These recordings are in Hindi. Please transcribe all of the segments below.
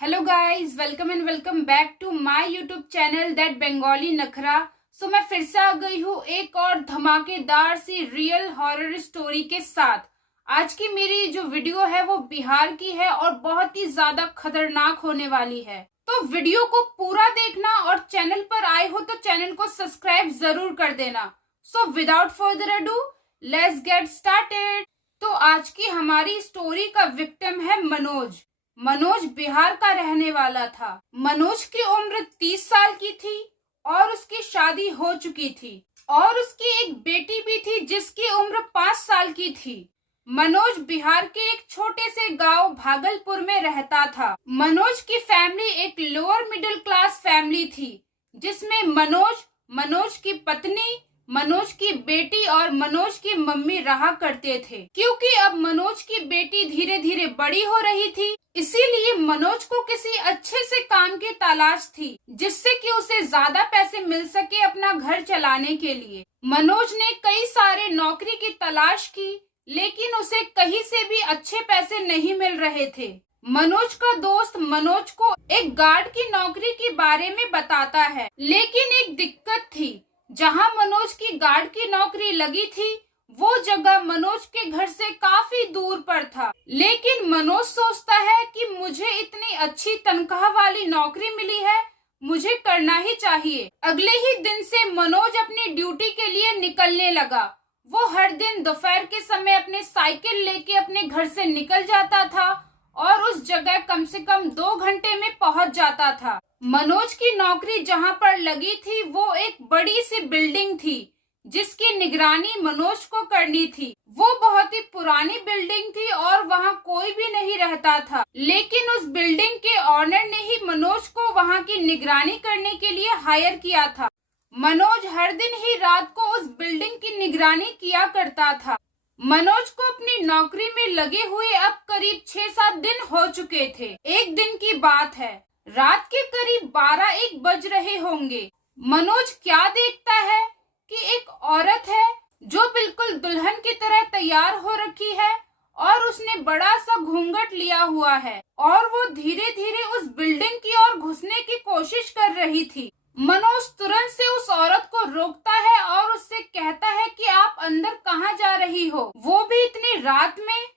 Hello guys, welcome and welcome back to my YouTube channel that Bengali Nakhra. So मैं फिर से आ गई हूँ एक और धमाकेदार सी रियल हॉरर स्टोरी के साथ। आज की मेरी जो वीडियो है वो बिहार की है और बहुत ही ज्यादा खतरनाक होने वाली है। तो वीडियो को पूरा देखना और चैनल पर आए हो तो चैनल को सब्सक्राइब जरूर कर देना। So without further ado let's get started. तो आज की हमारी स्टोरी का विक्टिम है मनोज। मनोज बिहार का रहने वाला था। मनोज की उम्र 30 साल की थी और उसकी शादी हो चुकी थी और उसकी एक बेटी भी थी जिसकी उम्र 5 साल की थी। मनोज बिहार के एक छोटे से गांव भागलपुर में रहता था। मनोज की फैमिली एक लोअर मिडिल क्लास फैमिली थी जिसमें मनोज, मनोज की पत्नी, मनोज की बेटी और मनोज की मम्मी रहा करते थे। क्योंकि अब मनोज की बेटी धीरे धीरे बड़ी हो रही थी, इसीलिए मनोज को किसी अच्छे से काम की तलाश थी जिससे कि उसे ज्यादा पैसे मिल सके अपना घर चलाने के लिए। मनोज ने कई सारे नौकरी की तलाश की लेकिन उसे कहीं से भी अच्छे पैसे नहीं मिल रहे थे। मनोज का दोस्त मनोज को एक गार्ड की नौकरी के बारे में बताता है, लेकिन एक दिक्कत थी। जहां मनोज की गार्ड की नौकरी लगी थी वो जगह मनोज के घर से काफी दूर पर था। लेकिन मनोज सोचता है कि मुझे इतनी अच्छी तनख्वाह वाली नौकरी मिली है, मुझे करना ही चाहिए। अगले ही दिन से मनोज अपनी ड्यूटी के लिए निकलने लगा। वो हर दिन दोपहर के समय अपने साइकिल लेके अपने घर से निकल जाता था और उस जगह कम से कम 2 घंटे में पहुंच जाता था। मनोज की नौकरी जहां पर लगी थी वो एक बड़ी सी बिल्डिंग थी जिसकी निगरानी मनोज को करनी थी। वो बहुत ही पुरानी बिल्डिंग थी और वहां कोई भी नहीं रहता था, लेकिन उस बिल्डिंग के ऑनर ने ही मनोज को वहां की निगरानी करने के लिए हायर किया था। मनोज हर दिन ही रात को उस बिल्डिंग की निगरानी किया करता था। मनोज को अपनी नौकरी में लगे हुए अब करीब 6-7 दिन हो चुके थे। एक दिन की बात है, रात के करीब 12-1 बज रहे होंगे। मनोज क्या देखता है कि एक औरत है जो बिल्कुल दुल्हन की तरह तैयार हो रखी है और उसने बड़ा सा घूंघट लिया हुआ है और वो धीरे धीरे उस बिल्डिंग की ओर घुसने की कोशिश कर रही थी। मनोज तुरंत से उस औरत को रोकता है और उससे कहता है कि आप अंदर कहाँ जा रही हो, वो भी इतनी रात में।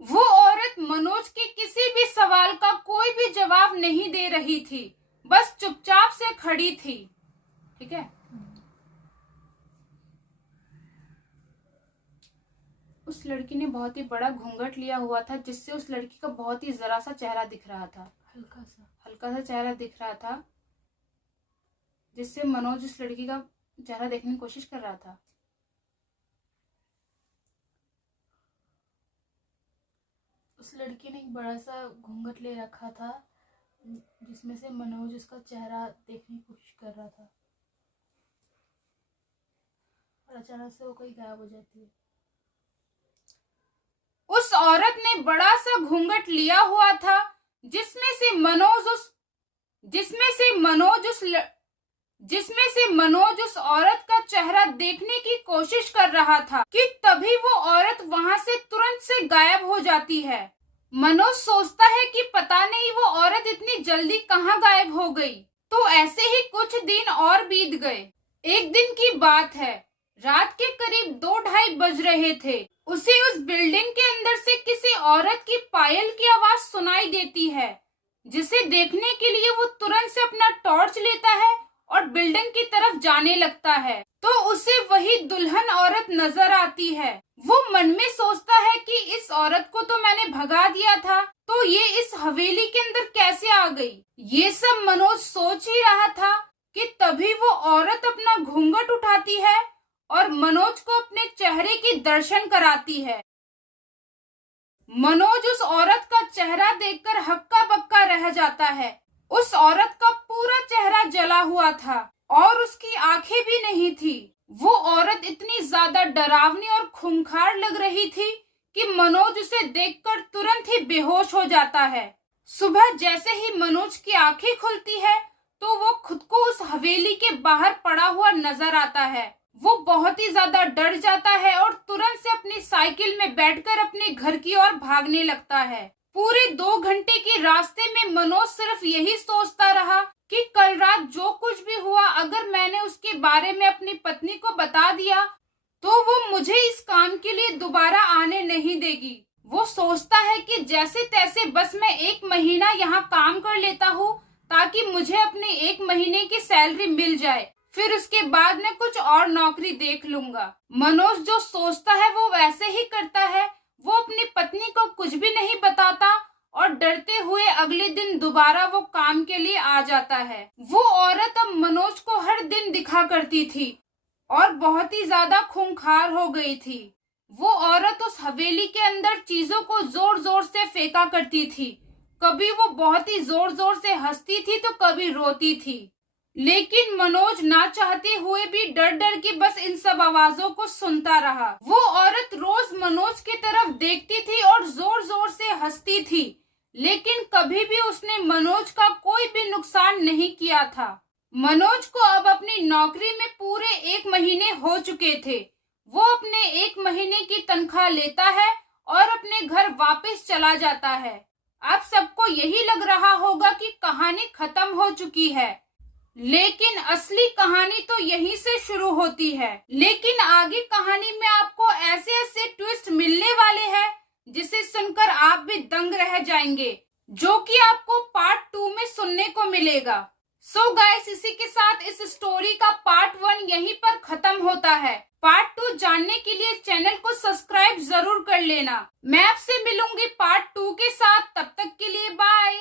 वो औरत मनोज के किसी भी सवाल का कोई भी जवाब नहीं दे रही थी, बस चुपचाप से खड़ी थी। ठीक है। उस लड़की ने बहुत ही बड़ा घूंघट लिया हुआ था जिससे उस लड़की का बहुत ही जरा सा चेहरा दिख रहा था, हल्का सा चेहरा दिख रहा था, जिससे मनोज उस लड़की का चेहरा देखने की कोशिश कर रहा था। उस लड़की ने एक बड़ा सा घूंघट ले रखा था जिसमें से मनोज उसका चेहरा देखने की कोशिश कर रहा था और अचानक से वो कहीं गायब हो जाती है। उस औरत ने बड़ा सा घूंघट लिया हुआ था जिसमें से मनोज उस औरत का चेहरा देखने की कोशिश कर रहा था कि तभी वो औरत वहां से तुरंत से गायब हो जाती है। मनोज सोचता है कि पता नहीं वो औरत इतनी जल्दी कहाँ गायब हो गई। तो ऐसे ही कुछ दिन और बीत गए। एक दिन की बात है, रात के करीब 2-2:30 बज रहे थे। उसे उस बिल्डिंग के अंदर से किसी औरत की पायल की आवाज सुनाई देती है, जिसे देखने के लिए वो तुरंत से अपना टॉर्च लेता है और बिल्डिंग की तरफ जाने लगता है। तो उसे वही दुल्हन औरत नजर आती है। वो मन में सोचता है कि इस औरत को तो मैंने भगा दिया था, तो ये इस हवेली के अंदर कैसे आ गई। ये सब मनोज सोच ही रहा था कि तभी वो औरत अपना घूंघट उठाती है और मनोज को अपने चेहरे की दर्शन कराती है। मनोज उस औरत का चेहरा देखकर हक्का बक्का रह जाता है। उस औरत का पूरा चेहरा जला हुआ था और उसकी आंखें भी नहीं थी। वो औरत इतनी ज्यादा डरावनी और खूंखार लग रही थी कि मनोज उसे देखकर तुरंत ही बेहोश हो जाता है। सुबह जैसे ही मनोज की आंखें खुलती है तो वो खुद को उस हवेली के बाहर पड़ा हुआ नजर आता है। वो बहुत ही ज्यादा डर जाता है और तुरंत से अपनी साइकिल में बैठकर अपने घर की ओर भागने लगता है। पूरे 2 घंटे के रास्ते में मनोज सिर्फ यही सोचता रहा कि कल रात जो कुछ भी हुआ, अगर मैंने उसके बारे में अपनी पत्नी को बता दिया तो वो मुझे इस काम के लिए दोबारा आने नहीं देगी। वो सोचता है कि जैसे तैसे बस मैं 1 महीना यहाँ काम कर लेता हूँ ताकि मुझे अपने 1 महीने की सैलरी मिल जाए, फिर उसके बाद मैं कुछ और नौकरी देख लूंगा। मनोज जो सोचता है वो वैसे ही करता है। वो अपनी पत्नी को कुछ भी नहीं बताता और डरते हुए अगले दिन दोबारा वो काम के लिए आ जाता है। वो औरत अब मनोज को हर दिन दिखा करती थी और बहुत ही ज्यादा खूंखार हो गई थी। वो औरत उस हवेली के अंदर चीजों को जोर जोर से फेंका करती थी। कभी वो बहुत ही जोर जोर से हंसती थी तो कभी रोती थी, लेकिन मनोज ना चाहते हुए भी डर डर के बस इन सब आवाजों को सुनता रहा। वो औरत रोज मनोज की तरफ देखती थी और जोर जोर से हंसती थी, लेकिन कभी भी उसने मनोज का कोई भी नुकसान नहीं किया था। मनोज को अब अपनी नौकरी में पूरे 1 महीने हो चुके थे। वो अपने 1 महीने की तनख्वाह लेता है और अपने घर वापस चला जाता है। आप सबको यही लग रहा होगा कि कहानी खत्म हो चुकी है, लेकिन असली कहानी तो यहीं से शुरू होती है। लेकिन आगे कहानी में आपको ऐसे ऐसे ट्विस्ट मिलने वाले हैं जिसे सुनकर आप भी दंग रह जाएंगे, जो कि आपको पार्ट 2 में सुनने को मिलेगा। सो गाइस, इसी के साथ इस स्टोरी का पार्ट 1 यहीं पर खत्म होता है। पार्ट 2 जानने के लिए चैनल को सब्सक्राइब जरूर कर लेना। मैं आपसे मिलूंगी पार्ट 2 के साथ। तब तक के लिए बाय।